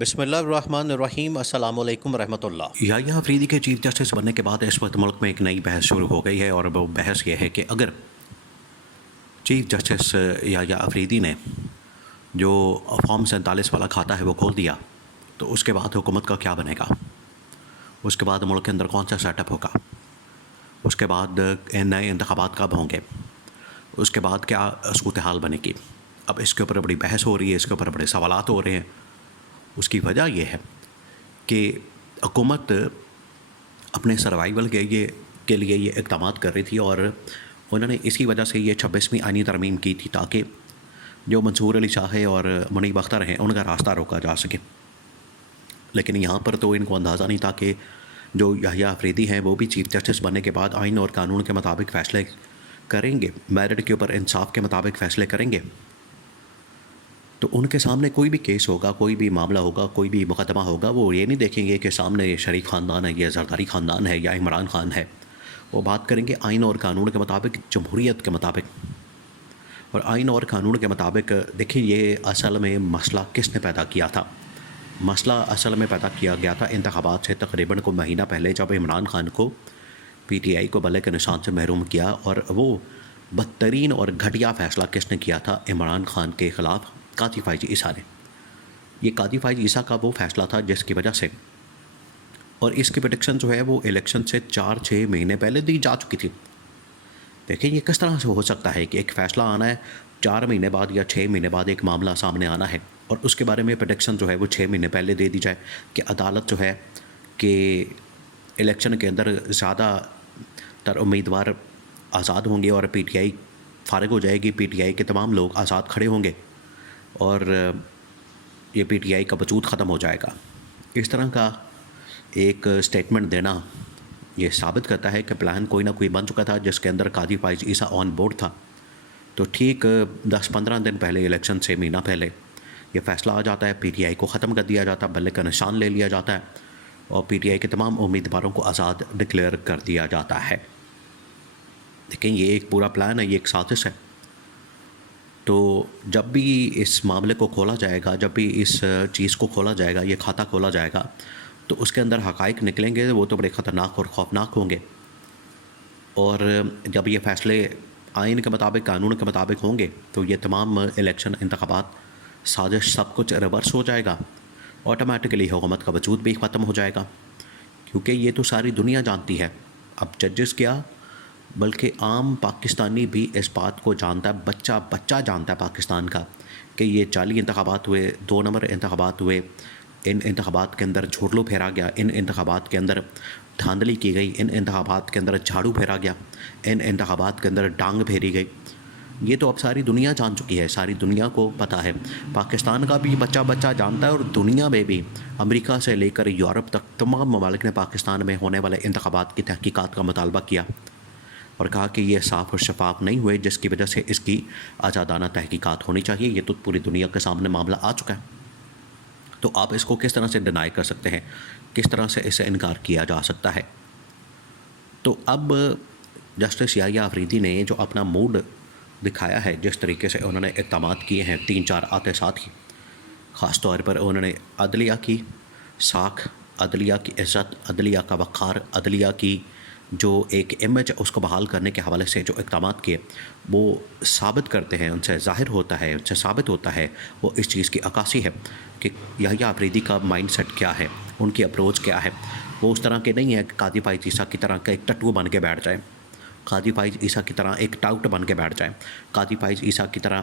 بسم اللہ الرحمن الرحیم، السلام علیکم ورحمۃ اللہ۔ یحییٰ افریدی کے چیف جسٹس بننے کے بعد اس وقت ملک میں ایک نئی بحث شروع ہو گئی ہے، اور وہ بحث یہ ہے کہ اگر چیف جسٹس یحییٰ افریدی نے جو فارم 47 والا کھاتا ہے وہ کھول دیا تو اس کے بعد حکومت کا کیا بنے گا، اس کے بعد ملک کے اندر کون سا سیٹ اپ ہوگا، اس کے بعد نئے انتخابات کب ہوں گے، اس کے بعد کیا صورتحال بنے گی۔ اب اس کے اوپر بڑی بحث ہو رہی ہے، اس کے اوپر بڑے سوالات ہو رہے ہیں۔ اس کی وجہ یہ ہے کہ حکومت اپنے سروائیول کے لیے یہ اقدامات کر رہی تھی، اور انہوں نے اسی وجہ سے یہ 26ویں آئینی ترمیم کی تھی تاکہ جو منصور علی شاہ اور منیب اختر ہیں ان کا راستہ روکا جا سکے۔ لیکن یہاں پر تو ان کو اندازہ نہیں تھا کہ جو یحییٰ افریدی ہیں وہ بھی چیف جسٹس بننے کے بعد آئین اور قانون کے مطابق فیصلے کریں گے، میرٹ کے اوپر انصاف کے مطابق فیصلے کریں گے۔ تو ان کے سامنے کوئی بھی کیس ہوگا، کوئی بھی معاملہ ہوگا، کوئی بھی مقدمہ ہوگا، وہ یہ نہیں دیکھیں گے کہ سامنے شریف خاندان ہے یا زرداری خاندان ہے یا عمران خان ہے۔ وہ بات کریں گے آئین اور قانون کے مطابق، جمہوریت کے مطابق۔ اور آئین اور قانون کے مطابق دیکھیں، یہ اصل میں مسئلہ کس نے پیدا کیا تھا؟ مسئلہ اصل میں پیدا کیا گیا تھا انتخابات سے تقریباً کو مہینہ پہلے، جب عمران خان کو پی ٹی آئی کو بلے کے نشان سے محروم کیا، اور وہ بدترین اور گھٹیا فیصلہ کس نے کیا تھا؟ عمران خان کے خلاف قاضی فائز عیسیٰ نے۔ یہ قاضی فائز عیسیٰ کا وہ فیصلہ تھا جس کی وجہ سے، اور اس کی پریڈکشن جو ہے وہ الیکشن سے 4-6 مہینے پہلے دی جا چکی تھی۔ دیکھیں یہ کس طرح سے ہو سکتا ہے کہ ایک فیصلہ آنا ہے 4 مہینے بعد یا 6 مہینے بعد، ایک معاملہ سامنے آنا ہے اور اس کے بارے میں پریڈکشن جو ہے وہ 6 مہینے پہلے دے دی جائے کہ عدالت جو ہے کہ الیکشن کے اندر زیادہ تر امیدوار آزاد ہوں گے اور پی ٹی آئی فارغ ہو جائے گی، پی ٹی آئی کے تمام لوگ آزاد کھڑے ہوں گے اور یہ پی ٹی آئی کا وجود ختم ہو جائے گا۔ اس طرح کا ایک سٹیٹمنٹ دینا یہ ثابت کرتا ہے کہ پلان کوئی نہ کوئی بن چکا تھا جس کے اندر قاضی فائز عیسیٰ آن بورڈ تھا۔ تو ٹھیک 10-15 دن پہلے، الیکشن سے مہینہ پہلے، یہ فیصلہ آ جاتا ہے، پی ٹی آئی کو ختم کر دیا جاتا ہے، بلے کا نشان لے لیا جاتا ہے اور پی ٹی آئی کے تمام امیدواروں کو آزاد ڈکلیئر کر دیا جاتا ہے۔ لیکن یہ ایک پورا پلان ہے، یہ ایک سازش ہے۔ تو جب بھی اس معاملے کو کھولا جائے گا، جب بھی اس چیز کو کھولا جائے گا، یہ کھاتا کھولا جائے گا، تو اس کے اندر حقائق نکلیں گے، وہ تو بڑے خطرناک اور خوفناک ہوں گے۔ اور جب یہ فیصلے آئین کے مطابق، قانون کے مطابق ہوں گے تو یہ تمام الیکشن، انتخابات، سازش، سب کچھ ریورس ہو جائے گا۔ آٹومیٹکلی حکومت کا وجود بھی ختم ہو جائے گا، کیونکہ یہ تو ساری دنیا جانتی ہے۔ اب ججز کیا، بلکہ عام پاکستانی بھی اس بات کو جانتا ہے، بچہ جانتا ہے پاکستان کا، کہ یہ 40 انتخابات ہوئے، 2 نمبر انتخابات ہوئے، ان انتخابات کے اندر جھوٹلو پھیرا گیا، ان انتخابات کے اندر دھاندلی کی گئی، ان انتخابات کے اندر جھاڑو پھیرا گیا، ان انتخابات کے اندر ڈانگ پھیری گئی۔ یہ تو اب ساری دنیا جان چکی ہے، ساری دنیا کو پتہ ہے، پاکستان کا بھی بچہ جانتا ہے، اور دنیا میں بھی امریکہ سے لے کر یورپ تک تمام ممالک نے پاکستان میں ہونے والے انتخابات کی تحقیقات کا مطالبہ کیا اور کہا کہ یہ صاف اور شفاف نہیں ہوئے، جس کی وجہ سے اس کی آزادانہ تحقیقات ہونی چاہیے۔ یہ تو پوری دنیا کے سامنے معاملہ آ چکا ہے۔ تو آپ اس کو کس طرح سے ڈینائی کر سکتے ہیں، کس طرح سے اس سے انکار کیا جا سکتا ہے؟ تو اب جسٹس یحییٰ افریدی نے جو اپنا موڈ دکھایا ہے، جس طریقے سے انہوں نے اقدامات کیے ہیں 3-4 آتے ساتھ ہی، خاص طور پر انہوں نے عدلیہ کی ساکھ، عدلیہ کی عزت، عدلیہ کا وقار، عدلیہ کی جو ایک امیج اس کو بحال کرنے کے حوالے سے جو اقدامات کیے، وہ ثابت کرتے ہیں، ان سے ظاہر ہوتا ہے، ان سے ثابت ہوتا ہے، وہ اس چیز کی عکاسی ہے کہ یحییٰ افریدی کا مائنڈ سیٹ کیا ہے، ان کی اپروچ کیا ہے۔ وہ اس طرح کے نہیں ہے کہ قاضی فائز عیسیٰ کی طرح کا ایک ٹٹو بن کے بیٹھ جائیں، قاضی فائز عیسیٰ کی طرح ایک ٹاؤٹ بن کے بیٹھ جائیں، قاضی فائز عیسیٰ کی طرح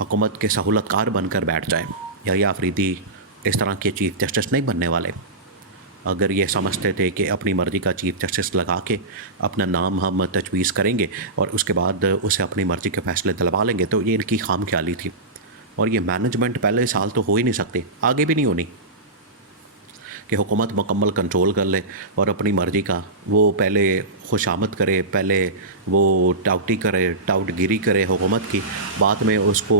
حکومت کے سہولت کار بن کر بیٹھ جائیں۔ یحییٰ افریدی اس طرح کے چیف جسٹس نہیں بننے والے۔ اگر یہ سمجھتے تھے کہ اپنی مرضی کا چیف جسٹس لگا کے اپنا نام ہم تجویز کریں گے اور اس کے بعد اسے اپنی مرضی کے فیصلے دلوا لیں گے، تو یہ ان کی خام خیالی تھی، اور یہ مینجمنٹ پہلے سال تو ہو ہی نہیں سکتے، آگے بھی نہیں ہونی، کہ حکومت مکمل کنٹرول کر لے اور اپنی مرضی کا وہ پہلے خوشامد کرے، پہلے وہ ٹاؤٹی کرے، ٹاؤٹ گیری کرے حکومت کی، بعد میں اس کو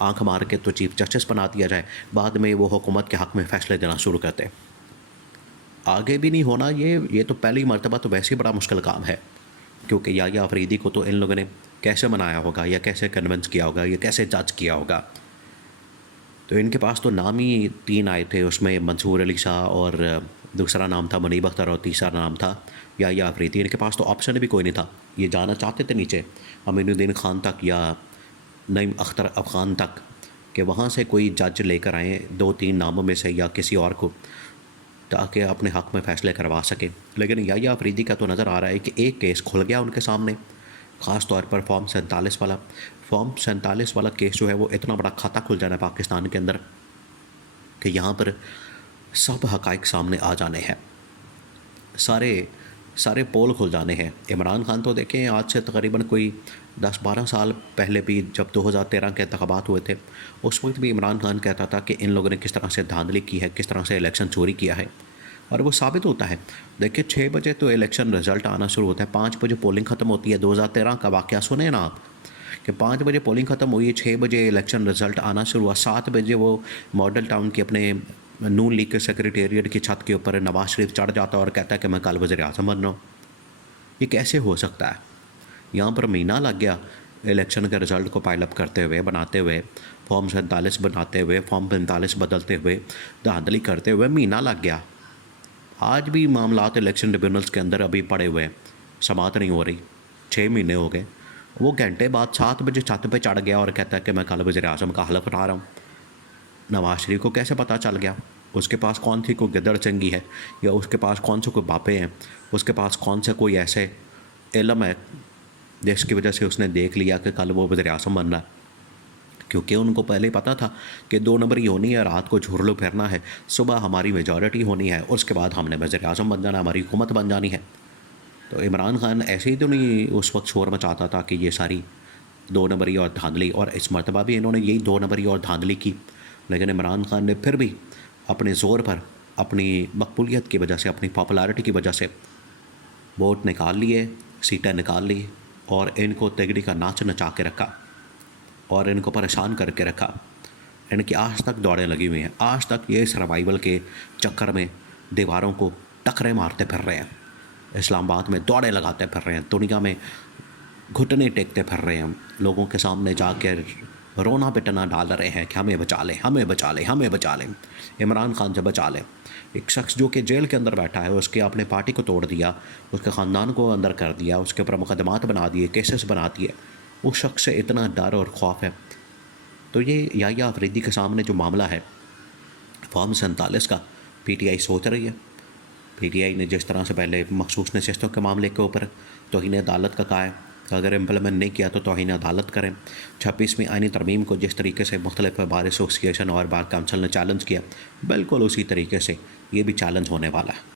آنکھ مار کے تو چیف جسٹس بنا دیا جائے، بعد میں وہ حکومت کے حق میں فیصلے دینا شروع کرتے۔ آگے بھی نہیں ہونا، یہ تو پہلی مرتبہ تو ویسے ہی بڑا مشکل کام ہے، کیونکہ یحییٰ افریدی کو تو ان لوگوں نے کیسے منایا ہوگا، یا کیسے کنونس کیا ہوگا، یا کیسے جج کیا ہوگا تو ان کے پاس تو نام ہی 3 آئے تھے، اس میں منصور علی شاہ اور دوسرا نام تھا منیب اختر اور تیسرا نام تھا یا افریدی۔ ان کے پاس تو آپشن بھی کوئی نہیں تھا، یہ جانا چاہتے تھے نیچے امین الدین خان تک یا نعیم اختر افغان تک، کہ وہاں سے کوئی جج لے کر آئیں 2-3 ناموں میں سے یا کسی اور کو، تاکہ اپنے حق میں فیصلے کروا سکیں۔ لیکن یا افریدی کا تو نظر آ رہا ہے کہ ایک کیس کھل گیا ان کے سامنے، خاص طور پر فارم 47 والا۔ فارم 47 والا کیس جو ہے وہ اتنا بڑا کھاتا کھل جانا ہے پاکستان کے اندر کہ یہاں پر سب حقائق سامنے آ جانے ہیں، سارے پول کھل جانے ہیں۔ عمران خان تو دیکھیں آج سے تقریباً کوئی 10-12 سال پہلے بھی جب 2013 کے انتخابات ہوئے تھے، اس وقت بھی عمران خان کہتا تھا کہ ان لوگوں نے کس طرح سے دھاندلی کی ہے، کس طرح سے الیکشن چوری کیا ہے، اور وہ ثابت ہوتا ہے۔ دیکھیں 6 بجے تو الیکشن رزلٹ آنا شروع ہوتا ہے، 5 بجے پولنگ ختم ہوتی ہے۔ 2013 کا واقعہ سنیں نا آپ، کہ 5 بجے پولنگ ختم ہوئی، 6 بجے الیکشن رزلٹ آنا شروع ہوا، 7 بجے وہ ماڈل ٹاؤن کے اپنے نون لیگ کے سیکریٹریٹ کی چھت کے اوپر نواز شریف چڑھ جاتا اور کہتا ہے کہ میں کل وزیر اعظم بن رہا ہوں۔ یہ کیسے ہو سکتا ہے؟ یہاں پر مہینہ لگ گیا الیکشن کے رزلٹ کو پائل اپ کرتے ہوئے، بناتے ہوئے، فارم 47 بناتے ہوئے، فارم 45 بدلتے ہوئے، دھاندلی کرتے ہوئے مہینہ لگ گیا۔ آج بھی معاملات الیکشن ٹریبیونلز کے اندر ابھی پڑے ہوئے ہیں، سماعت نہیں ہو رہی، 6 مہینے ہو گئے۔ وہ گھنٹے بعد 7 بجے چھت پہ چڑھ گیا اور کہتا ہے کہ میں کل وزیر اعظم کا حلف اٹھا رہا ہوں۔ نواز شریف کو کیسے پتہ چل گیا؟ اس کے پاس کون سی کوئی گدڑ چنگی ہے، یا اس کے پاس کون سے کوئی باپے ہیں، اس کے پاس کون سے کوئی ایسے علم ہے جس کی وجہ سے اس نے دیکھ لیا کہ کل وہ وزیر اعظم بن رہا ہے؟ کیونکہ ان کو پہلے پتہ تھا کہ 2 نمبری ہونی ہے، رات کو جھرلو پھرنا ہے، صبح ہماری میجورٹی ہونی ہے، اس کے بعد ہم نے وزیر اعظم بن جانا، ہماری حکومت بن جانی ہے۔ تو عمران خان ایسے ہی تو نہیں اس وقت شور مچاتا تھا کہ یہ ساری 2 نمبری اور دھاندلی، اور اس مرتبہ بھی انہوں نے یہی 2 نمبری اور دھاندلی کی۔ لیکن عمران خان نے پھر بھی اپنے زور پر، اپنی مقبولیت کی وجہ سے، اپنی پاپولارٹی کی وجہ سے ووٹ نکال لیے، سیٹیں نکال لی، اور ان کو تگڑی کا ناچ نچا کے رکھا اور ان کو پریشان کر کے رکھا۔ ان کی آج تک دوڑیں لگی ہوئی ہیں، آج تک یہ سروائیول کے چکر میں دیواروں کو ٹکرے مارتے پھر رہے ہیں، اسلام آباد میں دوڑیں لگاتے پھر رہے ہیں، دنیا میں گھٹنے ٹیکتے پھر رہے ہیں، لوگوں کے سامنے جا کے رونا پٹنا ڈال رہے ہیں کہ ہمیں بچا لیں، ہمیں بچا لیں، ہمیں بچا لیں، عمران خان سے بچا لیں۔ ایک شخص جو کہ جیل کے اندر بیٹھا ہے، اس کے اپنے پارٹی کو توڑ دیا، اس کے خاندان کو اندر کر دیا، اس کے اوپر مقدمات بنا دیے، کیسز بنا دیے، اس شخص سے اتنا ڈر اور خوف ہے۔ تو یہ یا افریدی کے سامنے جو معاملہ ہے فارم 47 کا، پی ٹی آئی سوچ رہی ہے۔ پی ٹی آئی نے جس طرح سے پہلے مخصوص نشستوں کے معاملے کے اوپر توہین عدالت کا کہا ہے کہ اگر امپلیمنٹ نہیں کیا تو توہین عدالت کریں، 26ویں آئینی ترمیم کو جس طریقے سے مختلف بار ایسوسیشن اور بار کونسل نے چیلنج کیا، بالکل اسی طریقے سے یہ بھی چیلنج ہونے والا ہے۔